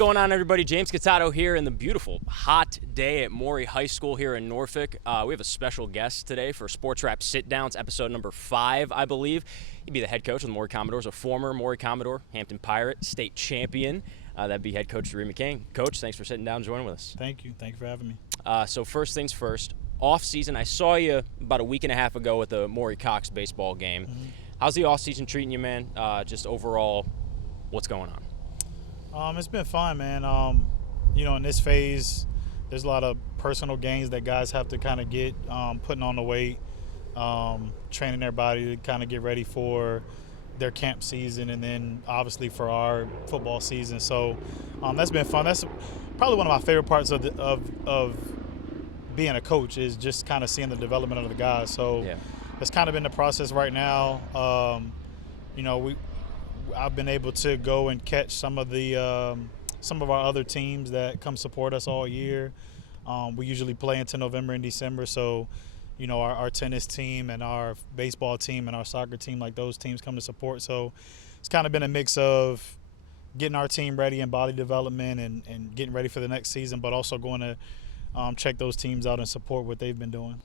going on, everybody? James Cattato here in the beautiful, hot day at Maury High School here in Norfolk. We have a special guest today for Sportswrap Sit-Downs, episode number 5, I believe. He'd be the head coach of the Maury Commodores, a former Maury Commodore, Hampton Pirate, state champion. That'd be head coach Dyrri McCain. Coach, thanks for sitting down and joining with us. Thank you. Thank you for having me. So first things first, off-season, I saw you about a week and a half ago at the Maury Cox baseball game. Mm-hmm. How's the off-season treating you, man? Just overall, what's going on? It's been fun, man. In this phase, there's a lot of personal gains that guys have to kind of get, putting on the weight, training their body to kind of get ready for their camp season, and then obviously for our football season. So that's been fun. That's probably one of my favorite parts of being a coach, is just kind of seeing the development of the guys. So that's kind of been the process right now. I've been able to go and catch some of our other teams that come support us all year. We usually play into November and December, so our tennis team and our baseball team and our soccer team, like those teams come to support. So it's kind of been a mix of getting our team ready and body development and getting ready for the next season, but also going to check those teams out and support what they've been doing.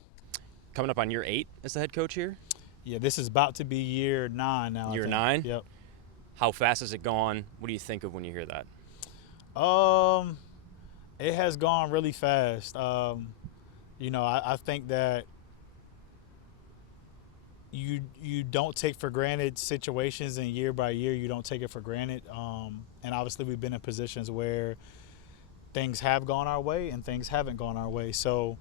Coming up on year 8 as the head coach here? Yeah, this is about to be year 9 now. Year 9? Yep. How fast has it gone? What do you think of when you hear that? It has gone really fast. I think that you don't take for granted situations, and year by year you don't take it for granted. And obviously we've been in positions where things have gone our way and things haven't gone our way. So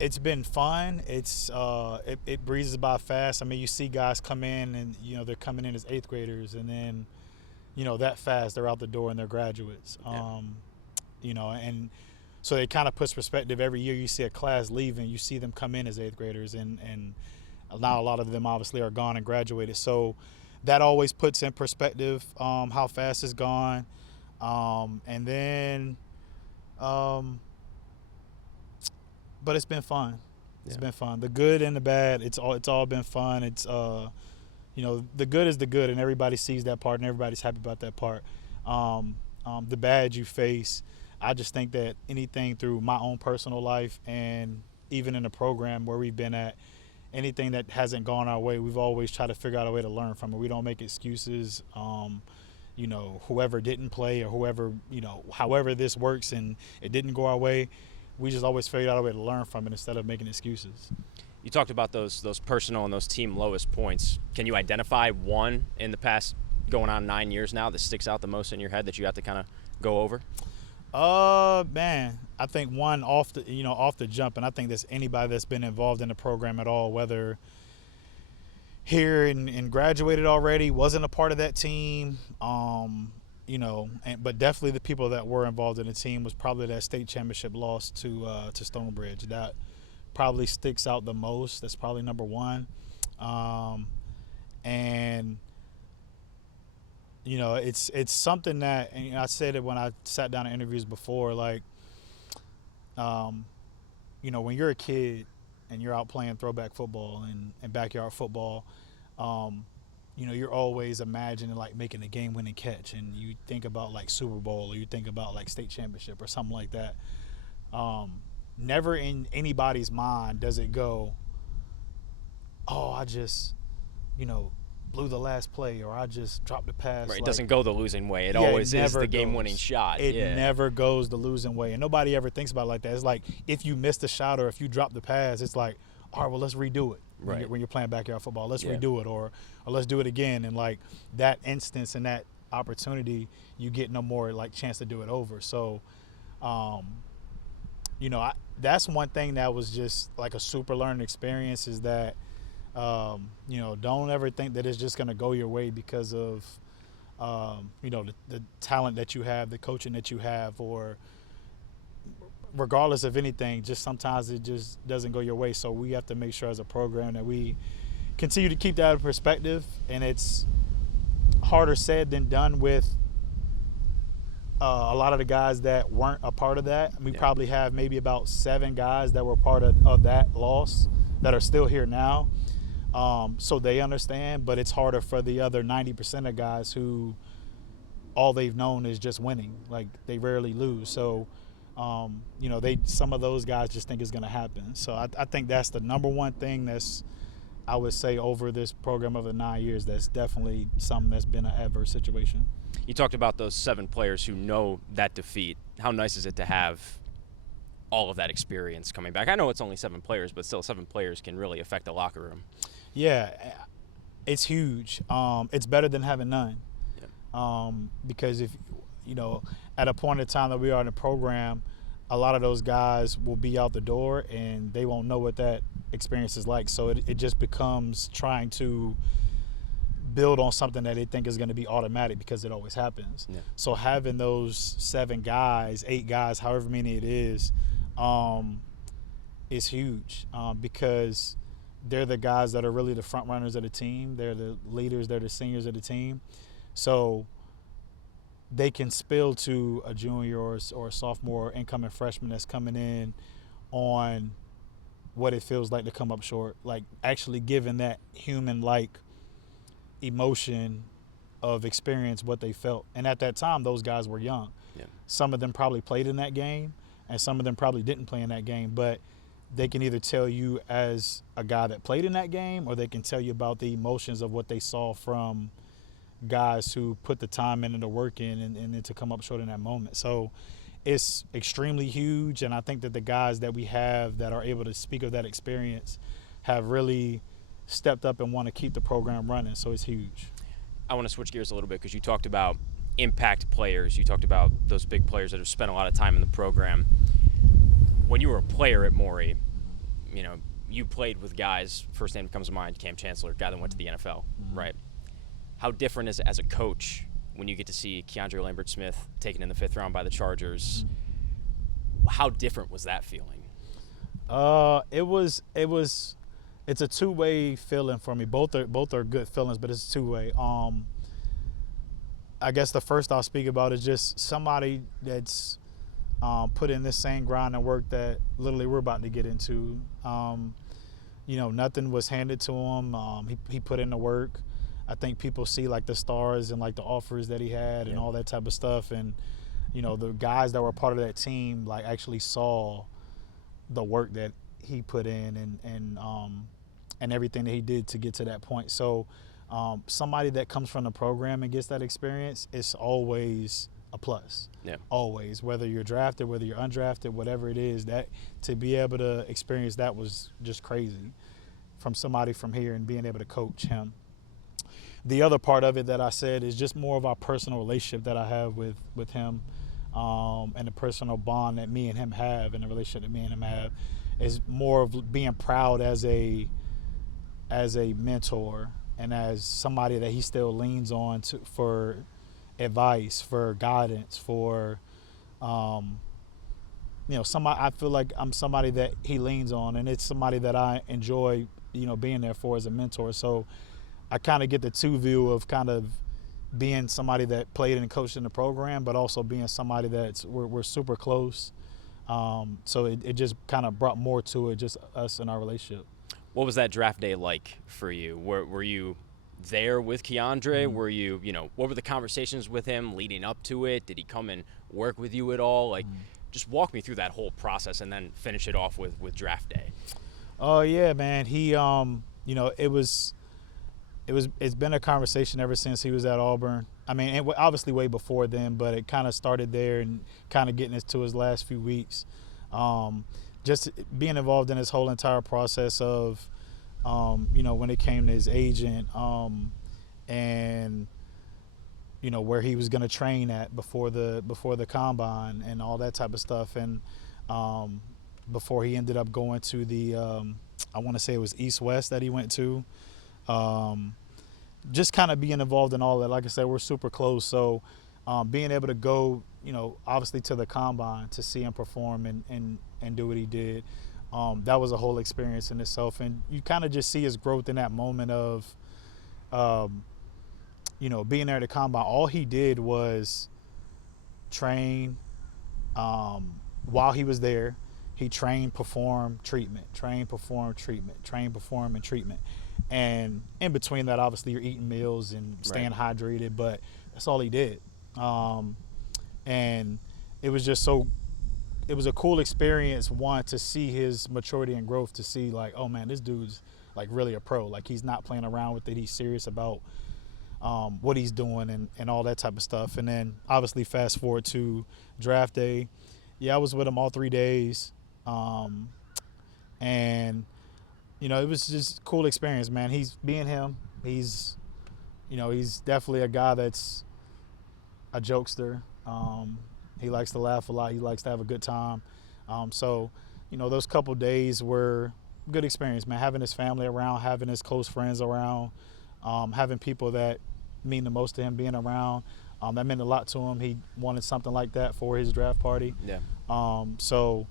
it's been fun. It breezes by fast. I mean, you see guys come in and, they're coming in as 8th graders, and then, that fast they're out the door and they're graduates. And so it kind of puts perspective. Every year you see a class leaving, you see them come in as 8th graders, and now a lot of them obviously are gone and graduated. So that always puts in perspective how fast it's gone. But it's been fun. It's been fun. The good and the bad, it's all been fun. It's the good is the good, and everybody sees that part and everybody's happy about that part. The bad you face, I just think that anything through my own personal life, and even in the program where we've been at, anything that hasn't gone our way, we've always tried to figure out a way to learn from it. We don't make excuses. Whoever didn't play, or whoever, however this works and it didn't go our way, we just always figured out a way to learn from it instead of making excuses. You talked about those personal and those team lowest points. Can you identify one in the past going on 9 years now that sticks out the most in your head that you have to kind of go over? Man, I think one off the jump, and I think that's anybody that's been involved in the program at all, whether here and graduated already, wasn't a part of that team, but definitely the people that were involved in the team, was probably that state championship loss to Stonebridge. That probably sticks out the most. That's probably number one. It's something that, and I said it when I sat down in interviews before, like, when you're a kid and you're out playing throwback football and backyard football, you're always imagining like making a game-winning catch, and you think about like Super Bowl, or you think about like state championship or something like that. Never in anybody's mind does it go, oh, I just, blew the last play, or I just dropped the pass. Right, it doesn't go the losing way. It always is the game-winning shot. It never goes the losing way, and nobody ever thinks about it like that. It's like if you miss the shot or if you drop the pass, it's like, all right, well, let's redo it. Right. When you're playing backyard football, let's redo it, or let's do it again. And like that instance and that opportunity, you get no more like chance to do it over. So, that's one thing that was just like a super learning experience, is that, don't ever think that it's just going to go your way because of, the talent that you have, the coaching that you have, or regardless of anything, just sometimes it just doesn't go your way. So we have to make sure as a program that we continue to keep that in perspective, and it's harder said than done with a lot of the guys that weren't a part of that. We probably have maybe about 7 guys that were part of that loss that are still here now. So they understand, but it's harder for the other 90% of guys who all they've known is just winning. Like, they rarely lose. So, you know, some of those guys just think it's going to happen. So I think that's the number one thing that's, I would say, over this program of the 9 years, that's definitely something that's been an adverse situation. You talked about those 7 players who know that defeat. How nice is it to have all of that experience coming back? I know it's only 7 players, but still 7 players can really affect the locker room. Yeah, it's huge. It's better than having none. Yeah. Because if, you know, at a point in time that we are in the program, a lot of those guys will be out the door and they won't know what that experience is like. So it just becomes trying to build on something that they think is going to be automatic because it always happens. Yeah. So having those 7 guys, 8 guys, however many it is huge because they're the guys that are really the front runners of the team. They're the leaders. They're the seniors of the team. So they can spill to a junior or a sophomore incoming freshman that's coming in on what it feels like to come up short, like actually giving that human-like emotion of experience what they felt. And at that time, those guys were young. Yeah. Some of them probably played in that game, and some of them probably didn't play in that game, but they can either tell you as a guy that played in that game, or they can tell you about the emotions of what they saw from guys who put the time in and the work in and then to come up short in that moment. So it's extremely huge, and I think that the guys that we have that are able to speak of that experience have really stepped up and want to keep the program running, so it's huge. I want to switch gears a little bit because you talked about impact players. You talked about those big players that have spent a lot of time in the program. When you were a player at Maury, you know, you played with guys, first name that comes to mind, Cam Chancellor, guy that went to the NFL, right? How different is it as a coach when you get to see Keandre Lambert-Smith taken in the 5th round by the Chargers? How different was that feeling? It's a two-way feeling for me. Both are good feelings, but it's two-way. I guess the first I'll speak about is just somebody that's put in this same grind and work that literally we're about to get into. You know, nothing was handed to him. He put in the work. I think people see like the stars and like the offers that he had and all that type of stuff. And, you know, the guys that were part of that team like actually saw the work that he put in and everything that he did to get to that point. So somebody that comes from the program and gets that experience, it's always a plus. Yeah. Always, whether you're drafted, whether you're undrafted, whatever it is, that to be able to experience that was just crazy from somebody from here and being able to coach him. The other part of it that I said is just more of our personal relationship that I have with him and the personal bond that me and him have and the relationship that me and him have is more of being proud as a mentor and as somebody that he still leans on for advice, for guidance, for you know, somebody. I feel like I'm somebody that he leans on, and it's somebody that I enjoy, you know, being there for as a mentor. So I kind of get the two view of kind of being somebody that played and coached in the program, but also being somebody that's we're super close. So it just kind of brought more to it, just us and our relationship. What was that draft day like for you? Were you there with Keandre? Were you, what were the conversations with him leading up to it? Did he come and work with you at all? Like, just walk me through that whole process and then finish it off with draft day. Oh yeah, man. He, it's been a conversation ever since he was at Auburn. I mean, obviously way before then, but it kind of started there and kind of getting into his last few weeks. Just being involved in his whole entire process of, when it came to his agent and, where he was going to train at before the combine and all that type of stuff. And before he ended up going to the, I want to say it was East-West that he went to. Just kind of being involved in all that. Like I said, we're super close. So being able to go, obviously to the combine to see him perform and do what he did, that was a whole experience in itself. And you kind of just see his growth in that moment of, being there at the combine. All he did was train. While he was there, he trained, performed, treatment, train, perform, treatment, train, perform, and treatment. And in between that, obviously, you're eating meals and staying hydrated, but that's all he did. And it was just so, it was a cool experience, one, to see his maturity and growth, to see like, oh man, this dude's like really a pro. Like, he's not playing around with it. He's serious about what he's doing and all that type of stuff. And then obviously fast forward to draft day. Yeah, I was with him all 3 days. And, you know, it was just a cool experience, man. He's being him. He's, you know, he's definitely a guy that's a jokester. He likes to laugh a lot. He likes to have a good time. So, you know, those couple days were a good experience, man. Having his family around, having his close friends around, having people that mean the most to him being around. That meant a lot to him. He wanted something like that for his draft party. Yeah. So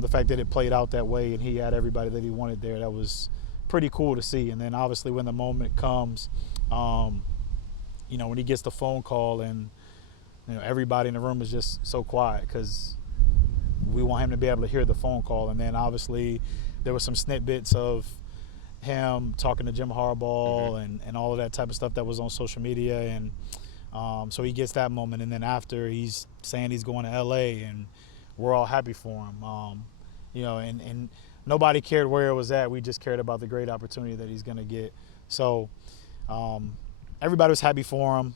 the fact that it played out that way and he had everybody that he wanted there, that was pretty cool to see. And then obviously when the moment comes, you know, when he gets the phone call and, you know, everybody in the room is just so quiet because we want him to be able to hear the phone call. And then obviously there were some snippets of him talking to Jim Harbaugh and all of that type of stuff that was on social media. And so he gets that moment. And then after, he's saying he's going to L.A. and we're all happy for him. You know, and nobody cared where it was at. We just cared about the great opportunity that he's going to get. So everybody was happy for him.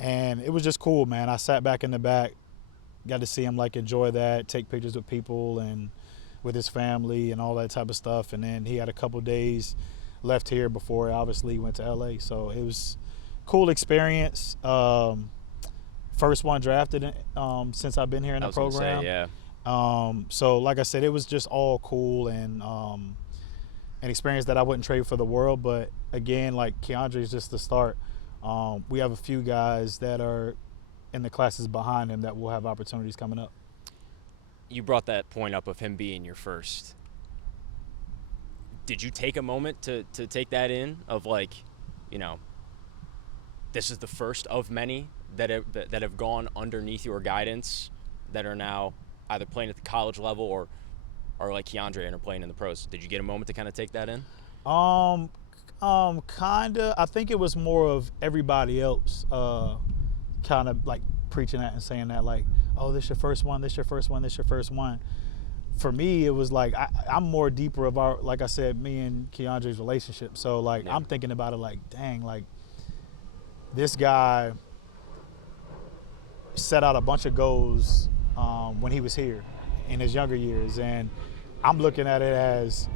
And it was just cool, man. I sat back in the back, got to see him like enjoy that, take pictures with people and with his family and all that type of stuff. And then he had a couple days left here before obviously he went to LA. So it was a cool experience. First one drafted since I've been here in the program. Say, yeah. So like I said, it was just all cool and an experience that I wouldn't trade for the world. But again, like, Keandre is just the start. We have a few guys that are in the classes behind him that will have opportunities coming up. You brought that point up of him being your first. Did you take a moment to take that in of, like, you know, this is the first of many that have gone underneath your guidance that are now either playing at the college level or like Keandre and are playing in the pros? Did you get a moment to kind of take that in? Kinda. I think it was more of everybody else kind of like preaching that and saying that, like, oh, this your first one, this your first one, this your first one. For me, it was like I'm more deeper of our, like I said, me and Keandre's relationship. So like, yeah. I'm thinking about it like, dang, like, this guy set out a bunch of goals when he was here in his younger years, and I'm looking at it as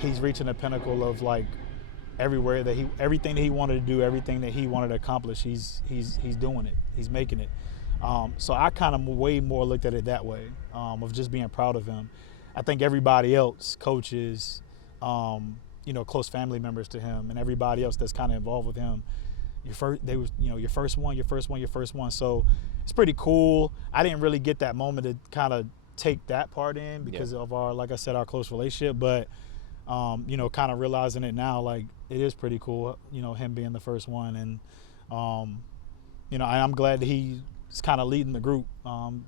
he's reaching the pinnacle of, like, everything that he wanted to do, everything that he wanted to accomplish, he's doing it, he's making it. So I kind of way more looked at it that way, of just being proud of him. I think everybody else, coaches, you know, close family members to him, and everybody else that's kind of involved with him, your first one. So it's pretty cool. I didn't really get that moment to kind of take that part in because of our, like I said, our close relationship, but you know, kind of realizing it now, like, it is pretty cool, you know, him being the first one. And you know, I'm glad that he's kind of leading the group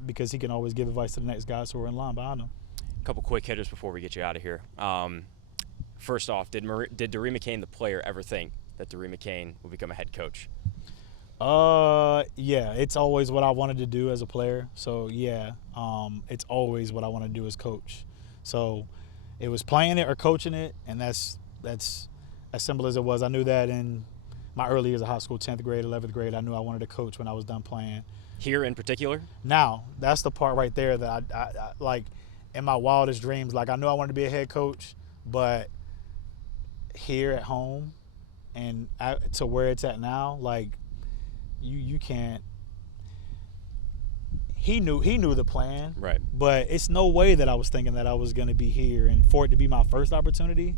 because he can always give advice to the next guys who are in line behind him. A couple quick hitters before we get you out of here. First off, did Dyrri McCain, the player, ever think that Dyrri McCain would become a head coach? Yeah, it's always what I wanted to do as a player. So yeah, it's always what I want to do as coach. So it was playing it or coaching it, and that's as simple as it was. I knew that in my early years of high school, 10th grade, 11th grade, I knew I wanted to coach when I was done playing. Here in particular? Now, that's the part right there that I like, in my wildest dreams, like, I knew I wanted to be a head coach, but here at home and to where it's at now, like, you can't. He knew the plan, right? But it's no way that I was thinking that I was going to be here, and for it to be my first opportunity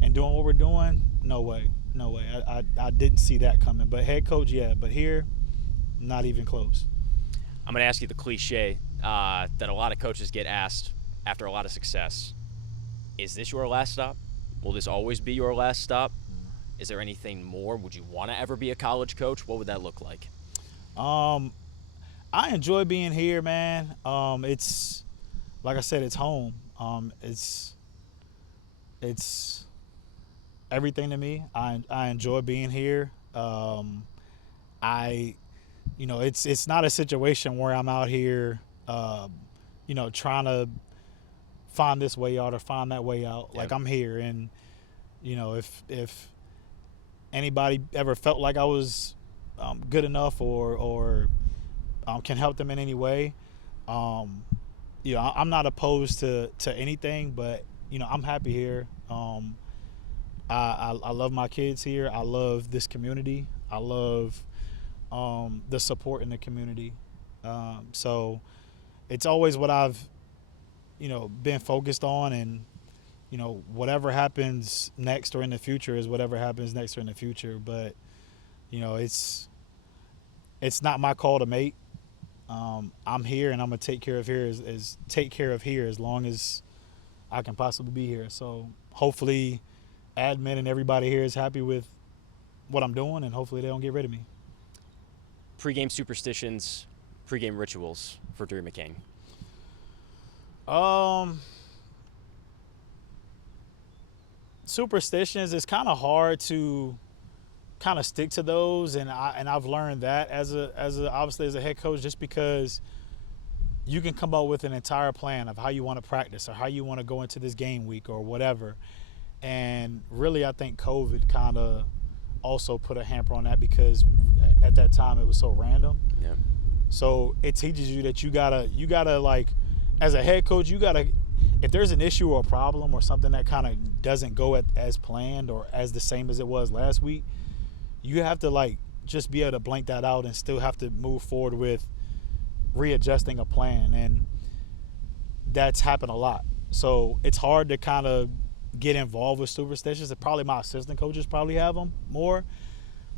and doing what we're doing, no way. I didn't see that coming. But head coach, yeah. But here, not even close. I'm going to ask you the cliche that a lot of coaches get asked after a lot of success. Is this your last stop? Will this always be your last stop? Is there anything more? Would you want to ever be a college coach? What would that look like? I enjoy being here, man. It's, like I said, it's home. It's everything to me. I enjoy being here. I it's not a situation where I'm out here, trying to find this way out or find that way out. Yeah. Like, I'm here, and if anybody ever felt like I was good enough or can help them in any way, I'm not opposed to anything, but I'm happy here. I love my kids here. I love this community. I love the support in the community. So it's always what I've been focused on, and whatever happens next or in the future is whatever happens next or in the future. But it's not my call to make. I'm here, and I'm gonna take care of here as long as I can possibly be here. So hopefully admin and everybody here is happy with what I'm doing, and hopefully they don't get rid of me. Pre-game superstitions, pre-game rituals for Dyrri McCain. Superstitions, it's kind of hard to kind of stick to those, and I've learned that obviously as a head coach, just because you can come up with an entire plan of how you want to practice or how you want to go into this game week or whatever. And really, I think COVID kind of also put a hamper on that, because at that time it was so random. Yeah. So it teaches you that you gotta like, as a head coach, if there's an issue or a problem or something that kind of doesn't go as planned or as the same as it was last week, you have to like just be able to blank that out and still have to move forward with readjusting a plan. And that's happened a lot. So it's hard to kind of get involved with superstitions. And probably my assistant coaches probably have them more.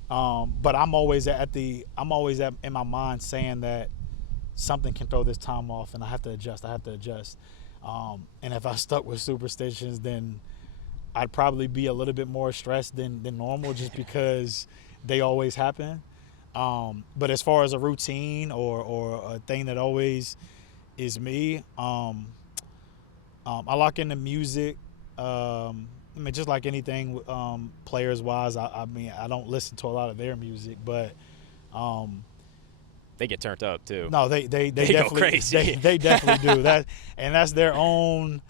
But I'm always in my mind saying that something can throw this time off, and I have to adjust. And if I stuck with superstitions, then I'd probably be a little bit more stressed than normal, just because they always happen. But as far as a routine or a thing that always is me, I lock into music. Just like anything, players-wise, I don't listen to a lot of their music, but They get turned up too. no, they definitely go crazy. They definitely do that, and that's their own.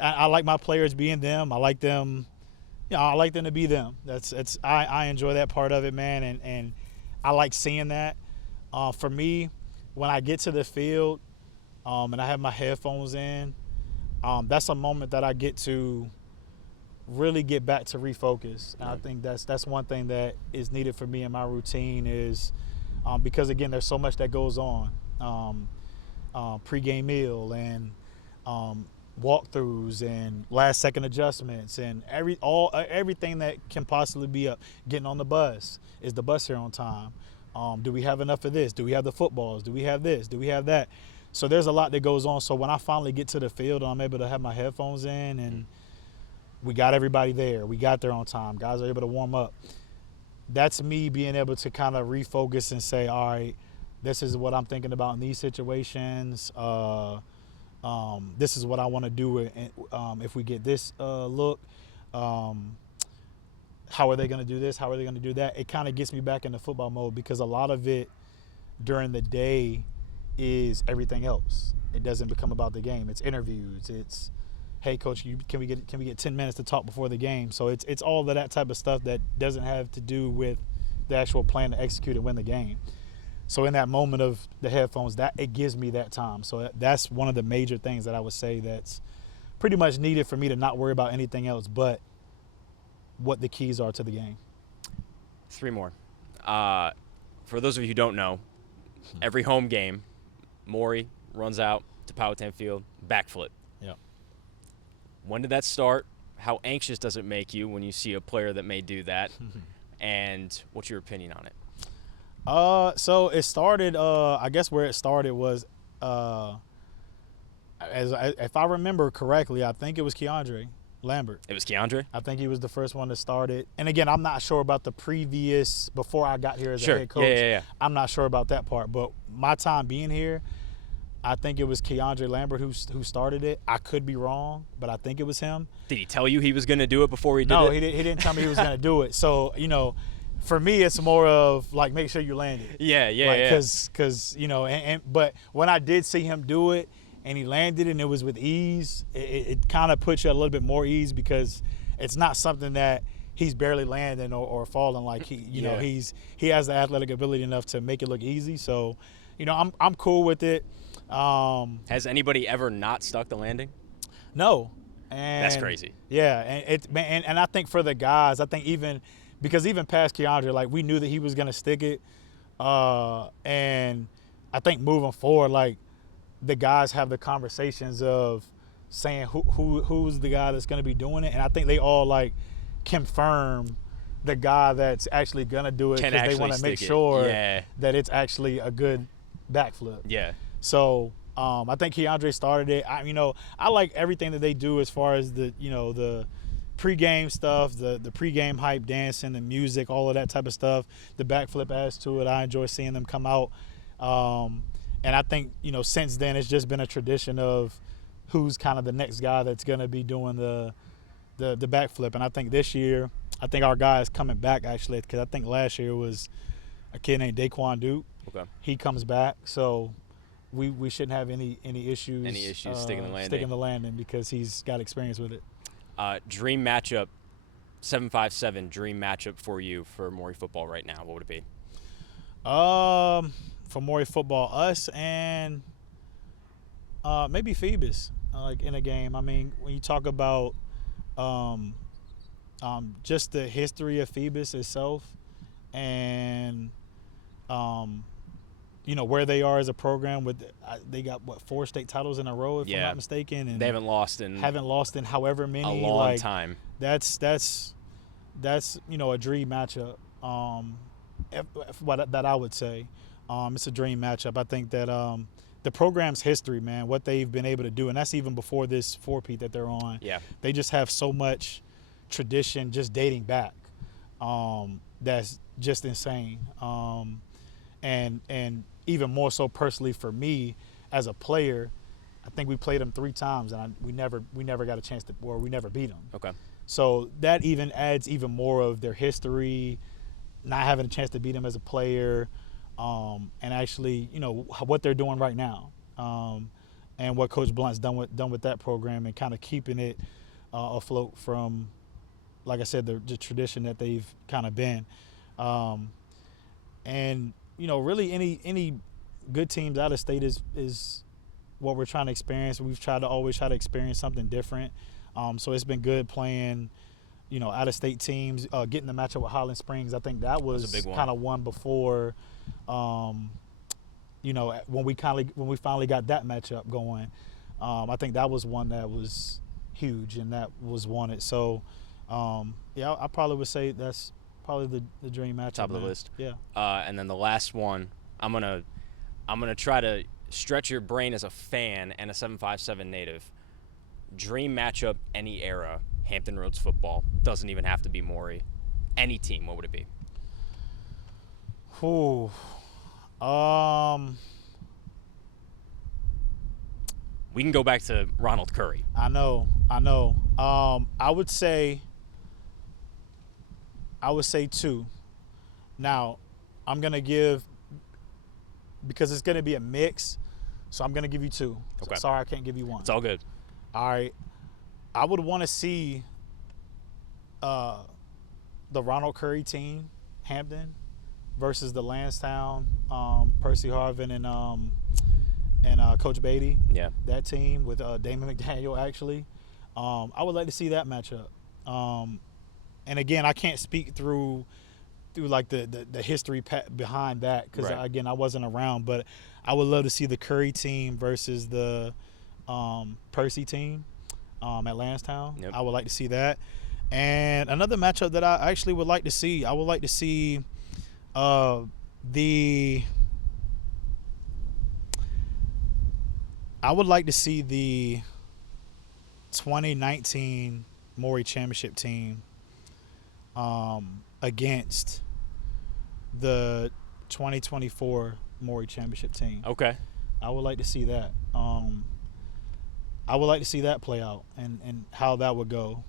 I like my players being them. I like them. I like them to be them. I enjoy that part of it, man, and I like seeing that. For me, when I get to the field, and I have my headphones in, that's a moment that I get to really get back to refocus. And I think that's one thing that is needed for me in my routine is, because again, there's so much that goes on, pregame meal and walkthroughs and last second adjustments and everything that can possibly be up. Getting on the bus, is the bus here on time? Do we have enough of this? Do we have the footballs? Do we have this? Do we have that? So there's a lot that goes on. So when I finally get to the field and I'm able to have my headphones in and we got everybody there, we got there on time, guys are able to warm up, that's me being able to kind of refocus and say, all right, this is what I'm thinking about in these situations. This is what I want to do if we get this look. How are they going to do this? How are they going to do that? It kind of gets me back into football mode, because a lot of it during the day is everything else. It doesn't become about the game. It's interviews. It's, hey, coach, can we get 10 minutes to talk before the game? So it's all of that type of stuff that doesn't have to do with the actual plan to execute and win the game. So in that moment of the headphones, that it gives me that time. So that's one of the major things that I would say that's pretty much needed for me to not worry about anything else but what the keys are to the game. 3 more. For those of you who don't know, every home game, Maury runs out to Powhatan Field, backflip. Yep. When did that start? How anxious does it make you when you see a player that may do that? And what's your opinion on it? So it started, I guess where it started was, if I remember correctly, I think it was Keandre Lambert. It was Keandre? I think he was the first one to start it. And again, I'm not sure about the previous, before I got here as a head coach. Yeah. I'm not sure about that part. But my time being here, I think it was Keandre Lambert who started it. I could be wrong, but I think it was him. Did he tell you he was going to do it before he did it? No, he didn't tell me he was going to do it. So, For me, it's more of like make sure you land it. Yeah. Because but when I did see him do it and he landed it and it was with ease, it kind of puts you a little bit more ease because it's not something that he's barely landing or falling. Like he has the athletic ability enough to make it look easy. So, I'm cool with it. Has anybody ever not stuck the landing? No. And that's crazy. Yeah, and I think for the guys, I think even past Keandre, like we knew that he was gonna stick it, and I think moving forward, like the guys have the conversations of saying who's the guy that's gonna be doing it, and I think they all like confirm the guy that's actually gonna do it because they want to make sure that it's actually a good backflip. Yeah. So. I think Keandre started it. I like everything that they do as far as the pregame stuff, the pregame hype, dancing, the music, all of that type of stuff. The backflip adds to it. I enjoy seeing them come out. And I think, since then it's just been a tradition of who's kind of the next guy that's going to be doing the backflip. And I think this year, our guy is coming back actually because I think last year was a kid named Daquan Duke. Okay. He comes back. So we shouldn't have any issues. Any issues sticking the landing because he's got experience with it. Dream matchup, 757. Dream matchup for you for Maury football right now. What would it be? For Maury football, us and maybe Phoebus, like in a game. I mean, when you talk about just the history of Phoebus itself, and where they are as a program with they got 4 state titles in a row if I'm not mistaken, and they haven't lost in however many, a long time. That's a dream matchup. That I would say it's a dream matchup. I think that the program's history, man, what they've been able to do, and that's even before this 4-peat that they're on. Yeah, they just have so much tradition just dating back. That's just insane. And even more so personally for me as a player, I think we played them 3 times and we never got a chance to, or we never beat them. Okay. So that even adds even more of their history, not having a chance to beat them as a player, and actually, what they're doing right now, and what Coach Blunt's done with that program and kind of keeping it afloat from, like I said, the tradition that they've kind of been, and. Really any good teams out of state is what we're trying to experience. We've always tried to experience something different. So it's been good playing, out of state teams, getting the matchup with Highland Springs. I think that was kind of one before, when we finally got that matchup going. I think that was one that was huge and that was wanted. So, I probably would say that's probably the dream matchup. Top of the list. Yeah. And then the last one, I'm gonna try to stretch your brain as a fan and a 757 native. Dream matchup, any era, Hampton Roads football. Doesn't even have to be Maury. Any team, what would it be? Ooh. We can go back to Ronald Curry. I know. I would say 2. Now, I'm going to give, because it's going to be a mix, so I'm going to give you 2. Okay. Sorry, I can't give you 1. It's all good. All right. I would want to see the Ronald Curry team, Hampton, versus the Lansdowne, Percy Harvin and Coach Beatty. Yeah. That team with Damon McDaniel, actually. I would like to see that matchup. And again, I can't speak through like the history behind that because again, I wasn't around. But I would love to see the Curry team versus the Percy team at Lansdowne. Yep. I would like to see that. And another matchup that I actually would like to see, the 2019 Maury Championship team against the 2024 Maury Championship team. Okay. I would like to see that. I would like to see that play out and how that would go.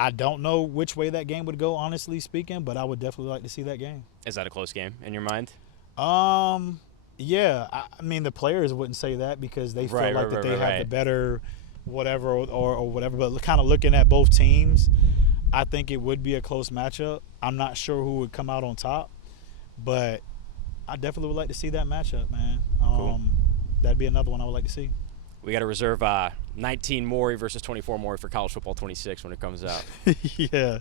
I don't know which way that game would go, honestly speaking, but I would definitely like to see that game. Is that a close game in your mind? Yeah. I mean, the players wouldn't say that because they feel like that they have the better whatever or whatever. But kind of looking at both teams, I think it would be a close matchup. I'm not sure who would come out on top, but I definitely would like to see that matchup, man. Cool. That'd be another one I would like to see. We got to reserve 19 Maury versus 24 Maury for College Football 26 when it comes out. Yeah,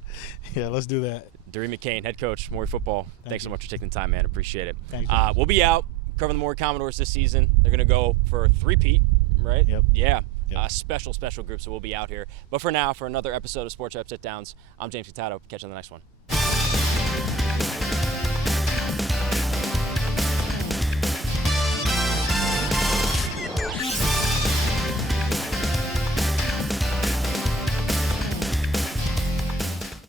let's do that. Dyrri McCain, head coach, Maury Football. Thanks so much for taking the time, man. Appreciate it. Thanks. We'll be out covering the Maury Commodores this season. They're going to go for a three-peat, right? Yep. Yeah. Yep. Special group, so we'll be out here. But for now, for another episode of Sportswrap Sit Downs, I'm James Catato. Catch you on the next one.